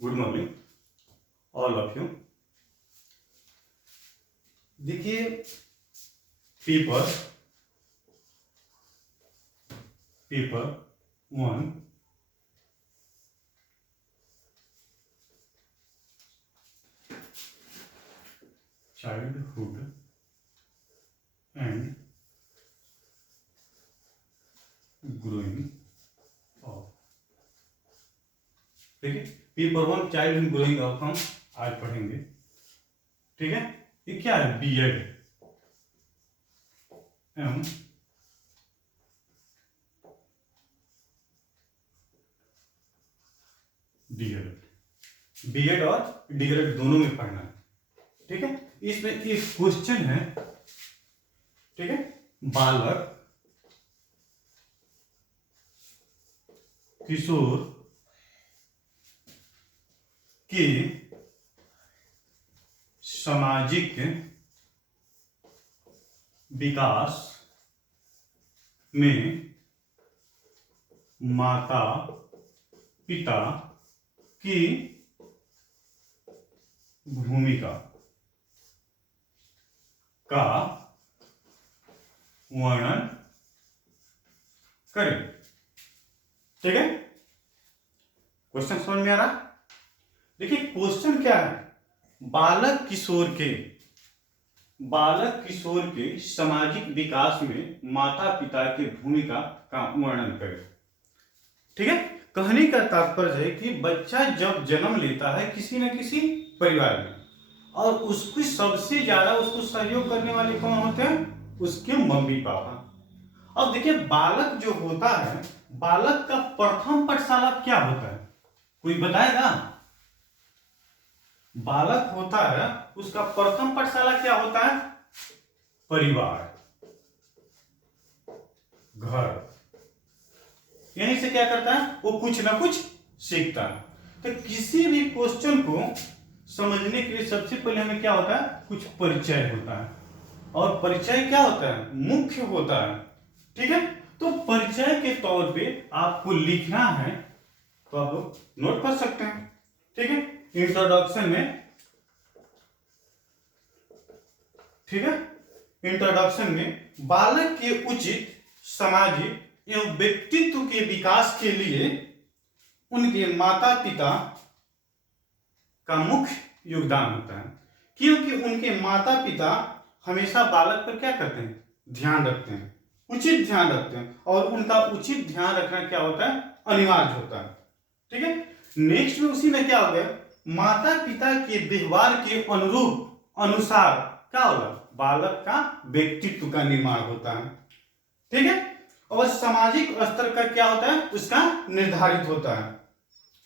Good morning all of you. देखिए paper paper 1 childhood and growing up. ठीक है, paper 1 child and growing up हम आज पढ़ेंगे। ठीक है, ये क्या है? बीएड एम डीएड, बीएड और डीएड दोनों में पढ़ना है। ठीक है, इसमें एक क्वेश्चन है। ठीक है, बालक किशोर के सामाजिक विकास में माता पिता की भूमिका का वर्णन करें। ठीक है, क्वेश्चन समझ में आ रहा? देखिए क्वेश्चन क्या है, बालक किशोर के सामाजिक विकास में माता पिता की भूमिका का वर्णन करें। ठीक है, कहने का तात्पर्य है कि बच्चा जब जन्म लेता है किसी न किसी परिवार में, और उसकी सबसे ज्यादा उसको सहयोग करने वाले कौन होते हैं? उसके मम्मी पापा। अब देखिए बालक जो होता है, बालक का प्रथम पाठशाला क्या होता है? कोई बताएगा? बालक होता है, उसका प्रथम पाठशाला क्या होता है? परिवार, घर। यहीं से क्या करता है? वो कुछ ना कुछ सीखता है। तो किसी भी क्वेश्चन को समझने के लिए सबसे पहले हमें क्या होता है? कुछ परिचय होता है, और परिचय क्या होता है? मुख्य होता है। ठीक है, तो परिचय के तौर पे आपको लिखना है, तो आप लोग नोट कर सकते हैं। ठीक है, इंट्रोडक्शन में, ठीक है, इंट्रोडक्शन में बालक के उचित सामाजिक एवं व्यक्तित्व के विकास के लिए उनके माता पिता का मुख्य योगदान होता है, क्योंकि उनके माता पिता हमेशा बालक पर क्या करते हैं? ध्यान रखते हैं, उचित ध्यान रखते हैं, और उनका उचित ध्यान रखना क्या होता है? अनिवार्य होता है। ठीक है, नेक्स्ट में उसी में क्या हो गया? माता पिता के व्यवहार के अनुसार क्या होगा? बालक का व्यक्तित्व का निर्माण होता है। ठीक है, और सामाजिक स्तर का क्या होता है? उसका निर्धारित होता है।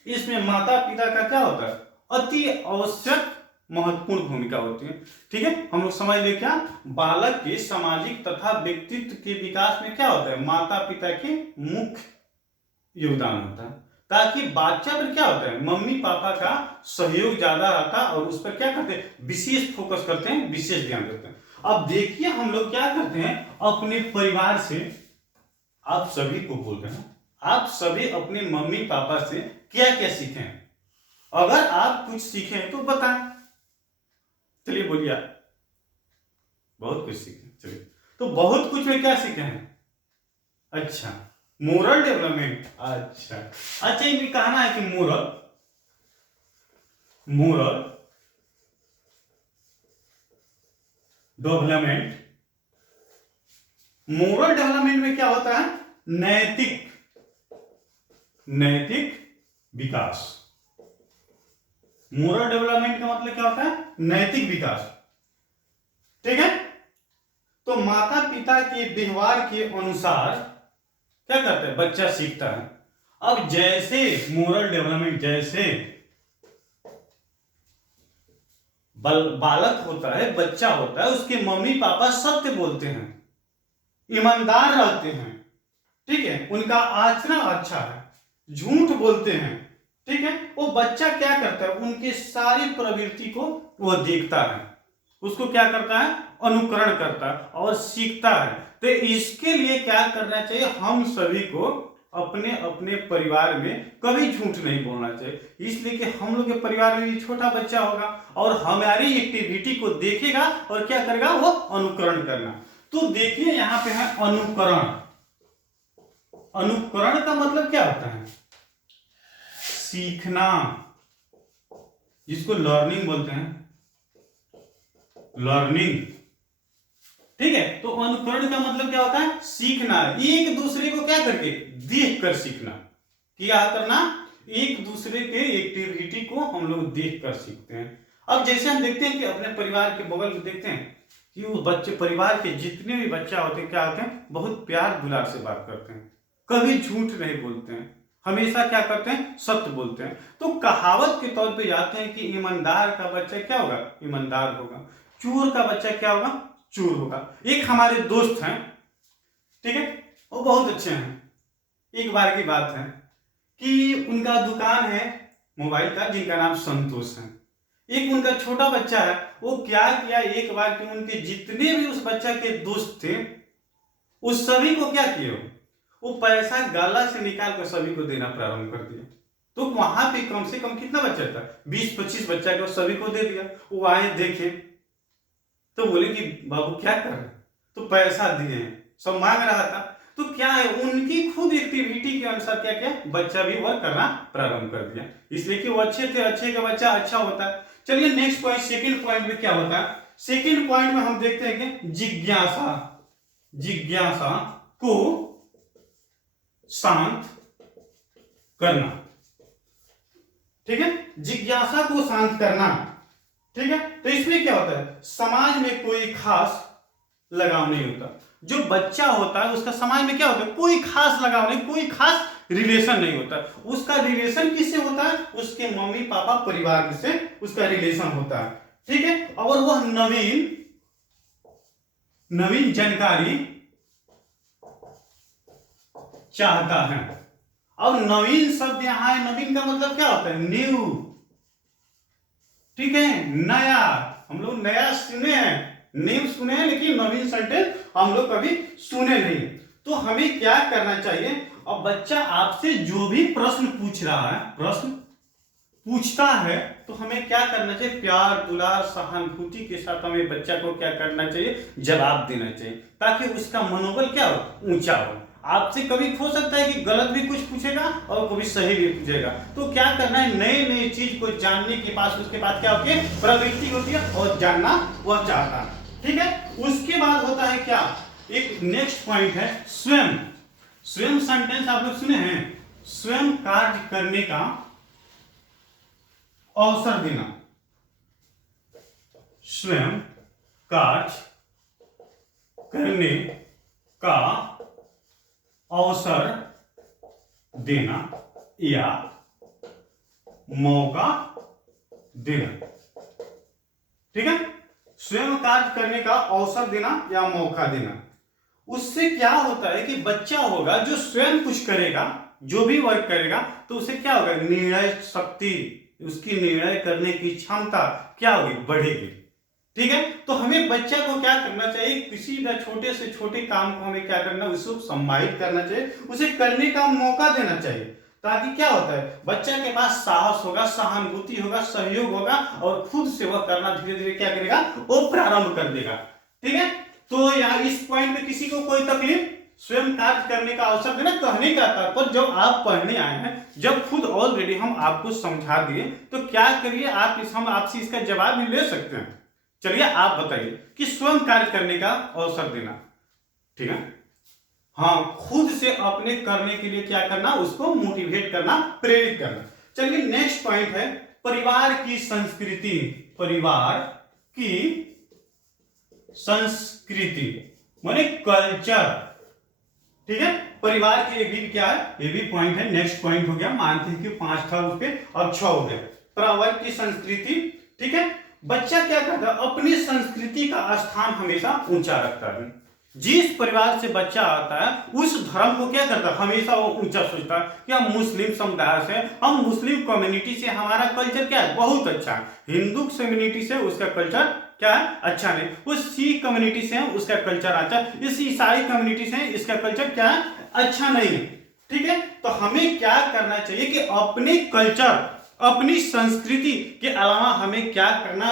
इसमें माता पिता का क्या होता है? अति आवश्यक महत्वपूर्ण भूमिका होती है। ठीक है, हम लोग समझ ले क्या? बालक के सामाजिक तथा व्यक्तित्व के विकास में क्या होता है? माता पिता के मुख्य योगदान होता है, ताकि बच्चा पर क्या होता है? मम्मी पापा का सहयोग ज्यादा रहता है, और उस पर क्या करते हैं? विशेष फोकस करते हैं, विशेष ध्यान देते हैं। अब देखिए हम लोग क्या करते हैं अपने परिवार से, आप सभी को बोल रहे हैं, आप सभी अपने मम्मी पापा से क्या क्या सीखे हैं? अगर आप कुछ सीखे तो बताएं। चलिए बोलिए आप। बहुत कुछ सीखे, चलिए। तो बहुत कुछ में क्या सीखे हैं? अच्छा, मोरल डेवलपमेंट। अच्छा इनमें कहना है कि मोरल डेवलपमेंट, मोरल डेवलपमेंट में क्या होता है? नैतिक विकास। मोरल डेवलपमेंट का मतलब क्या होता है? नैतिक विकास। ठीक है, तो माता पिता के व्यवहार के अनुसार क्या करता है? बच्चा सीखता है। अब जैसे मोरल डेवलपमेंट, जैसे बालक होता है, बच्चा होता है, उसके मम्मी पापा सत्य बोलते हैं, ईमानदार रहते हैं। ठीक है, उनका आचरण अच्छा है, झूठ बोलते हैं। ठीक है, वो बच्चा क्या करता है? उनकी सारी प्रवृत्ति को वो देखता है, उसको क्या करता है? अनुकरण करता है और सीखता है। तो इसके लिए क्या करना चाहिए? हम सभी को अपने अपने परिवार में कभी झूठ नहीं बोलना चाहिए, इसलिए कि हम लोग के परिवार में भी छोटा बच्चा होगा और हमारी एक्टिविटी को देखेगा और क्या करेगा, वो अनुकरण करना। तो देखिए यहाँ पे है अनुकरण। अनुकरण का मतलब क्या होता है, सीखना, जिसको लर्निंग बोलते हैं, लर्निंग। ठीक है, तो अनुकरण का मतलब क्या होता है, सीखना, एक दूसरे को क्या करके, देख कर सीखना। क्या करना, एक दूसरे के एक्टिविटी को हम लोग देख कर सीखते हैं। अब जैसे हम देखते हैं कि अपने परिवार के बगल में देखते हैं कि वो बच्चे, परिवार के जितने भी बच्चा होते हैं, क्या होते हैं, बहुत प्यार दुलार से बात करते हैं, कभी झूठ नहीं बोलते हैं, हमेशा क्या करते हैं, सत्य बोलते हैं। तो कहावत के तौर पे जाते हैं कि ईमानदार का बच्चा क्या होगा, ईमानदार होगा, चोर का बच्चा क्या होगा, चोर होगा। एक हमारे दोस्त हैं, ठीक है, वो बहुत अच्छे हैं। एक बार की बात है कि उनका दुकान है मोबाइल का, जिनका नाम संतोष है। एक उनका छोटा बच्चा है, वो क्या किया, एक बार कि उनके जितने भी उस बच्चा के दोस्त थे, उस सभी को क्या किया, वो पैसा गाला से निकाल कर सभी को देना प्रारंभ कर दिया। तो वहां पे कम से कम कितना बच्चा था, 20-25 बच्चा को सभी को दे दिया। वो आए देखे तो बोले कि बाबू क्या कर रहे, तो पैसा दिए हैं, सब मांग रहा था। तो क्या है, उनकी खुद एक्टिविटी के अनुसार क्या किया, बच्चा भी वर्क करना प्रारंभ कर दिया, इसलिए कि वो अच्छे थे, अच्छे का बच्चा अच्छा होता है। चलिए नेक्स्ट पॉइंट, सेकंड पॉइंट में क्या होता है, सेकंड पॉइंट में हम देखते हैं कि जिज्ञासा, जिज्ञासा को शांत करना। ठीक है, जिज्ञासा को शांत करना। ठीक है, तो इसमें क्या होता है, समाज में कोई खास लगाव नहीं होता। जो बच्चा होता है उसका समाज में क्या होता है, कोई खास लगाव नहीं, कोई खास रिलेशन नहीं होता। उसका रिलेशन किससे होता है, उसके मम्मी पापा परिवार से उसका रिलेशन होता है। ठीक है, और वह नवीन नवीन जानकारी चाहता है। अब नवीन शब्द यहां है, नवीन का मतलब क्या होता है, न्यू। ठीक है, नया, हम लोग नया सुने हैं, न्यू सुने हैं, लेकिन नवीन सेंटेंस हम लोग कभी सुने नहीं। तो हमें क्या करना चाहिए, अब बच्चा आपसे जो भी प्रश्न पूछ रहा है, प्रश्न पूछता है, तो हमें क्या करना चाहिए, प्यार दुलार सहानुभूति के साथ हमें बच्चा को क्या करना चाहिए, जवाब देना चाहिए, ताकि उसका मनोबल क्या हो, ऊंचा हो। आपसे कभी हो सकता है कि गलत भी कुछ पूछेगा और कभी सही भी पूछेगा। तो क्या करना है, नए नए चीज को जानने के पास उसके बाद क्या होती है, प्रवृत्ति होती है और जानना वह चाहता है। ठीक है, उसके बाद होता है क्या, एक नेक्स्ट पॉइंट है स्वयं। स्वयं सेंटेंस आप लोग सुने हैं, स्वयं कार्य करने का अवसर देना, स्वयं कार्य करने का अवसर देना या मौका देना। ठीक है, स्वयं कार्य करने का अवसर देना या मौका देना। उससे क्या होता है कि बच्चा होगा जो स्वयं कुछ करेगा, जो भी वर्क करेगा, तो उसे क्या होगा, निर्णय शक्ति, उसकी निर्णय करने की क्षमता क्या होगी, बढ़ेगी। ठीक है, तो हमें बच्चा को क्या करना चाहिए, किसी न छोटे से छोटे काम को हमें क्या करना, उसको सम्मानित करना चाहिए, उसे करने का मौका देना चाहिए, ताकि क्या होता है, बच्चा के पास साहस होगा, सहानुभूति होगा, सहयोग होगा और खुद से वह करना धीरे धीरे क्या करेगा, वो प्रारंभ कर देगा। ठीक है, तो यहाँ इस पॉइंट पे किसी को कोई तकलीफ, स्वयं कार्य करने का अवसर देना, कहने का तात्पर्य जब आप पढ़ने आए हैं, जब खुद ऑलरेडी हम आपको समझा दिए, तो क्या करिए आप, हम आपसे इसका जवाब भी ले सकते हैं। चलिए आप बताइए कि स्वयं कार्य करने का अवसर देना। ठीक है, हाँ, खुद से अपने करने के लिए क्या करना, उसको मोटिवेट करना, प्रेरित करना। चलिए नेक्स्ट पॉइंट है परिवार की संस्कृति। परिवार की संस्कृति माने कल्चर। ठीक है, परिवार की ये भी क्या है, ये भी पॉइंट है, नेक्स्ट पॉइंट हो गया, मानते हैं कि 5 था उस पे, अब 6 हो गया, परिवार की संस्कृति। ठीक है, बच्चा क्या करता है, अपनी संस्कृति का स्थान हमेशा ऊंचा रखता है। जिस परिवार से बच्चा आता है उस धर्म को क्या करता है, हमेशा वो ऊंचा सोचता है कि हम मुस्लिम समुदाय से, हम मुस्लिम कम्युनिटी से, हमारा कल्चर क्या है, बहुत अच्छा है। हिंदू कम्युनिटी से उसका कल्चर क्या है, अच्छा नहीं। उस सिख कम्युनिटी से उसका कल्चर अच्छा, इस ईसाई कम्युनिटी से इसका कल्चर क्या है, अच्छा नहीं। ठीक है। तो हमें क्या करना चाहिए कि अपने कल्चर, अपनी संस्कृति के अलावा हमें क्या करना,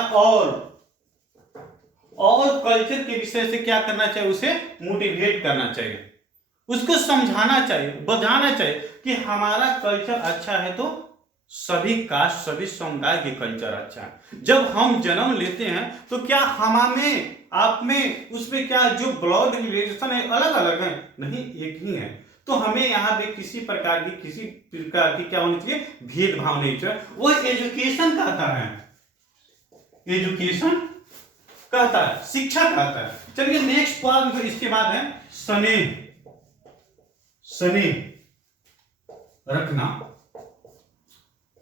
और कल्चर के विषय से क्या करना चाहिए, उसे मोटिवेट करना चाहिए, उसको समझाना चाहिए, बताना चाहिए कि हमारा कल्चर अच्छा है तो सभी कास्ट, सभी समुदाय के कल्चर अच्छा है। जब हम जन्म लेते हैं तो क्या हमें, आप में, उसमें क्या जो ब्लड रिलेशन है अलग अलग है? नहीं, एक ही है। तो हमें यहाँ पे किसी प्रकार की क्या होनी चाहिए, भेदभाव नहीं चाहिए। वो एजुकेशन कहता है, एजुकेशन कहता है, शिक्षा कहता है। चलिए नेक्स्ट बात, इसके बाद है स्नेह, स्नेह रखना।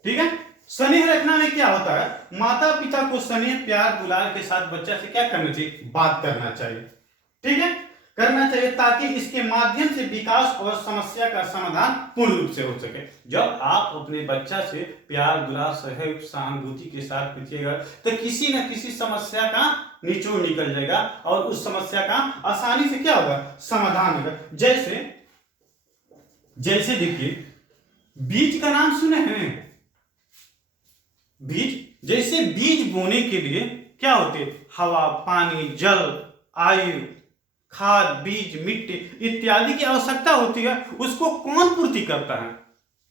ठीक है, स्नेह रखना में क्या होता है, माता पिता को स्नेह, प्यार, दुलार के साथ बच्चा से क्या करना चाहिए, बात करना चाहिए। ठीक है, करना चाहिए, ताकि इसके माध्यम से विकास और समस्या का समाधान पूर्ण रूप से हो सके। जब आप अपने बच्चा से प्यार, दुलार, सहयोग, सहानुभूति के साथ पूछिएगा तो किसी न किसी समस्या का निचोड़ निकल जाएगा और उस समस्या का आसानी से क्या होगा, समाधान होगा। जैसे देखिए, बीज का नाम सुने हैं, बीज, जैसे बीज बोने के लिए क्या होते, हवा, पानी, जल, आयु, खाद, बीज, मिट्टी इत्यादि की आवश्यकता होती है। उसको कौन पूर्ति करता है,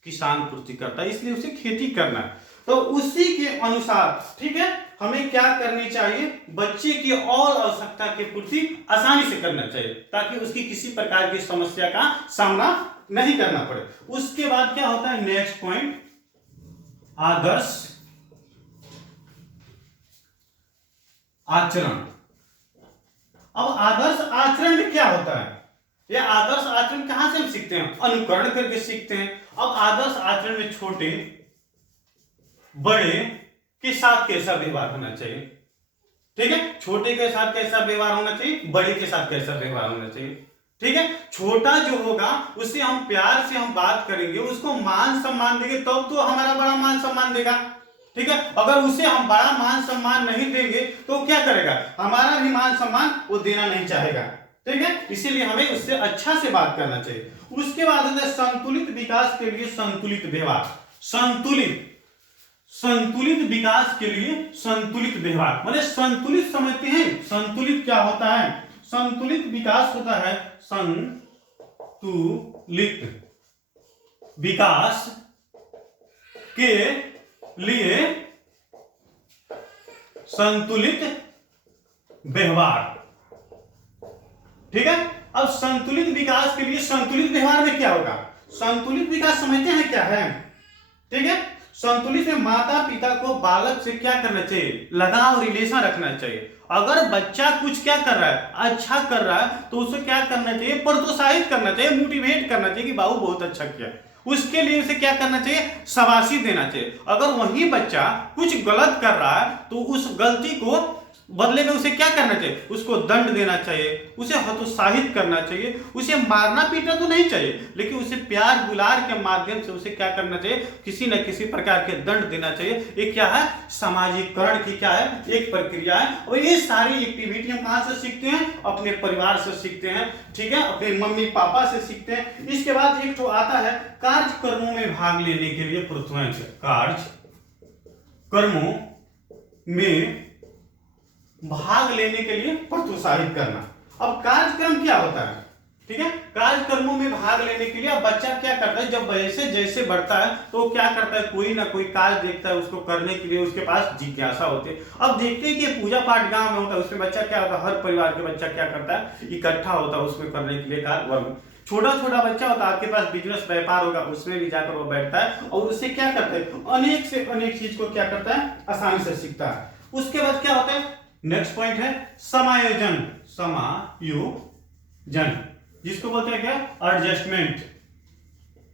किसान पूर्ति करता है, इसलिए उसे खेती करना है। तो उसी के अनुसार, ठीक है, हमें क्या करनी चाहिए, बच्चे की और आवश्यकता की पूर्ति आसानी से करना चाहिए, ताकि उसकी किसी प्रकार की समस्या का सामना नहीं करना पड़े। उसके बाद क्या होता है, नेक्स्ट पॉइंट, आदर्श आचरण। अब आदर्श आचरण में क्या होता है, ये आदर्श आचरण कहां से हम सीखते हैं, अनुकरण करके सीखते हैं। अब आदर्श आचरण में छोटे बड़े के साथ कैसा व्यवहार होना चाहिए, ठीक है, छोटे के साथ कैसा व्यवहार होना चाहिए, बड़े के साथ कैसा व्यवहार होना चाहिए। ठीक है, छोटा जो होगा उससे हम प्यार से हम बात करेंगे, उसको मान सम्मान देंगे, तब तो हमारा बड़ा मान सम्मान देगा। ठीक है, अगर उसे हम बड़ा मान सम्मान नहीं देंगे तो क्या करेगा, हमारा भी मान सम्मान वो देना नहीं चाहेगा। ठीक है, इसीलिए हमें उससे अच्छा से बात करना चाहिए। उसके बाद होता है संतुलित विकास के लिए संतुलित व्यवहार। संतुलित विकास के लिए संतुलित व्यवहार, मतलब संतुलित समझते हैं, संतुलित क्या होता है, संतुलित विकास होता है, संतुलित विकास के लिए संतुलित व्यवहार। ठीक है, अब संतुलित विकास के लिए संतुलित व्यवहार में क्या होगा, संतुलित विकास समझते हैं क्या है। ठीक है, संतुलित में माता पिता को बालक से क्या करना चाहिए, लगाव, रिलेशन रखना चाहिए। अगर बच्चा कुछ क्या कर रहा है, अच्छा कर रहा है, तो उसे क्या करना चाहिए, प्रोत्साहित करना चाहिए, मोटिवेट करना चाहिए कि बाबू बहुत अच्छा किया। उसके लिए उसे क्या करना चाहिए, शाबाशी देना चाहिए। अगर वही बच्चा कुछ गलत कर रहा है तो उस गलती को बदले में उसे क्या करना चाहिए, उसको दंड देना चाहिए, उसे हतोत्साहित करना चाहिए, उसे मारना पीटना तो नहीं चाहिए, लेकिन उसे प्यार दुलार के माध्यम से उसे क्या करना चाहिए, किसी न किसी प्रकार के दंड देना चाहिए। ये क्या है, सामाजिकरण की क्या है, एक प्रक्रिया है। और ये सारी एक्टिविटी हम कहां से सीखते हैं, अपने परिवार से सीखते हैं। ठीक है, अपने मम्मी पापा से सीखते हैं। इसके बाद एक तो आता है कार्यक्रमों में भाग लेने के लिए प्रोत्साहन, कार्यक्रमों में भाग लेने के लिए प्रोत्साहित करना। अब कार्यक्रम क्या होता है, ठीक है, कार्यक्रमों में भाग लेने के लिए अब बच्चा क्या करता है, जब जैसे जैसे बढ़ता है तो क्या करता है, कोई ना कोई कार्य देखता है, उसको करने के लिए उसके पास जिज्ञासा होती है। अब देखते हैं कि पूजा पाठ गांव में होता है, उसमें बच्चा क्या होता है, हर परिवार के बच्चा क्या करता है, इकट्ठा होता है उसमें करने के लिए कार्य। छोटा छोटा बच्चा होता है, आपके पास बिजनेस व्यापार होगा, उसमें भी जाकर वो बैठता है और उससे क्या करता है, अनेक से अनेक चीज को क्या करता है, आसानी से सीखता है। उसके बाद क्या होता है, नेक्स्ट पॉइंट है समायोजन, समायोजन जिसको बोलते हैं क्या,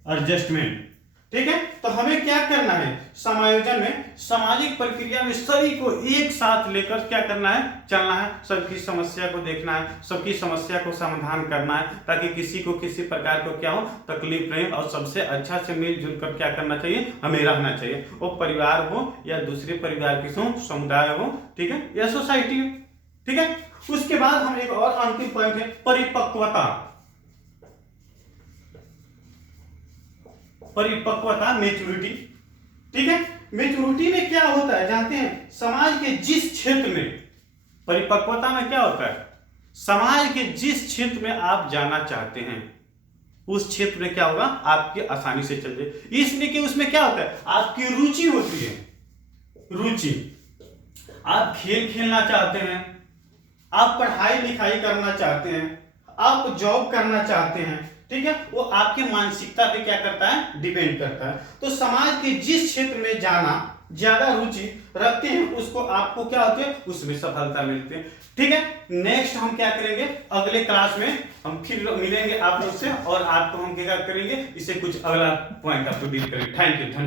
एडजस्टमेंट। ठीक है, तो हमें क्या करना है, समायोजन में सामाजिक प्रक्रिया में सभी को एक साथ लेकर क्या करना है, चलना है, सबकी समस्या को देखना है, सबकी समस्या को समाधान करना है, ताकि किसी को किसी प्रकार को क्या हो, तकलीफ नहीं, और सबसे अच्छा से मिलजुल कर क्या करना चाहिए, हमें रहना चाहिए। वो परिवार हो या दूसरे परिवार के हो, समुदाय हो, ठीक है, या सोसाइटी हो। ठीक है, उसके बाद हम एक और अंतिम पॉइंट है परिपक्वता। परिपक्वता, मैच्योरिटी। ठीक है, मैच्योरिटी में क्या होता है जानते हैं? समाज के जिस क्षेत्र में, परिपक्वता में क्या होता है? समाज के जिस क्षेत्र में आप जाना चाहते हैं उस क्षेत्र में क्या होगा, आपके आसानी से चल जाए। इसलिए कि उसमें क्या होता है, आपकी रुचि होती है। रुचि, आप खेल खेलना चाहते हैं, आप पढ़ाई लिखाई करना चाहते हैं, आप जॉब करना चाहते हैं, ठीक है, वो आपके मानसिकता पे क्या करता है, डिपेंड करता है। तो समाज के जिस क्षेत्र में जाना ज्यादा रुचि रखते हैं उसको, आपको क्या होती है, उसमें सफलता मिलती है। ठीक है, नेक्स्ट हम क्या करेंगे, अगले क्लास में हम फिर मिलेंगे आप लोग से और आपको हम क्या करेंगे, इसे कुछ अगला पॉइंट आपको डील करेंगे। Thank you.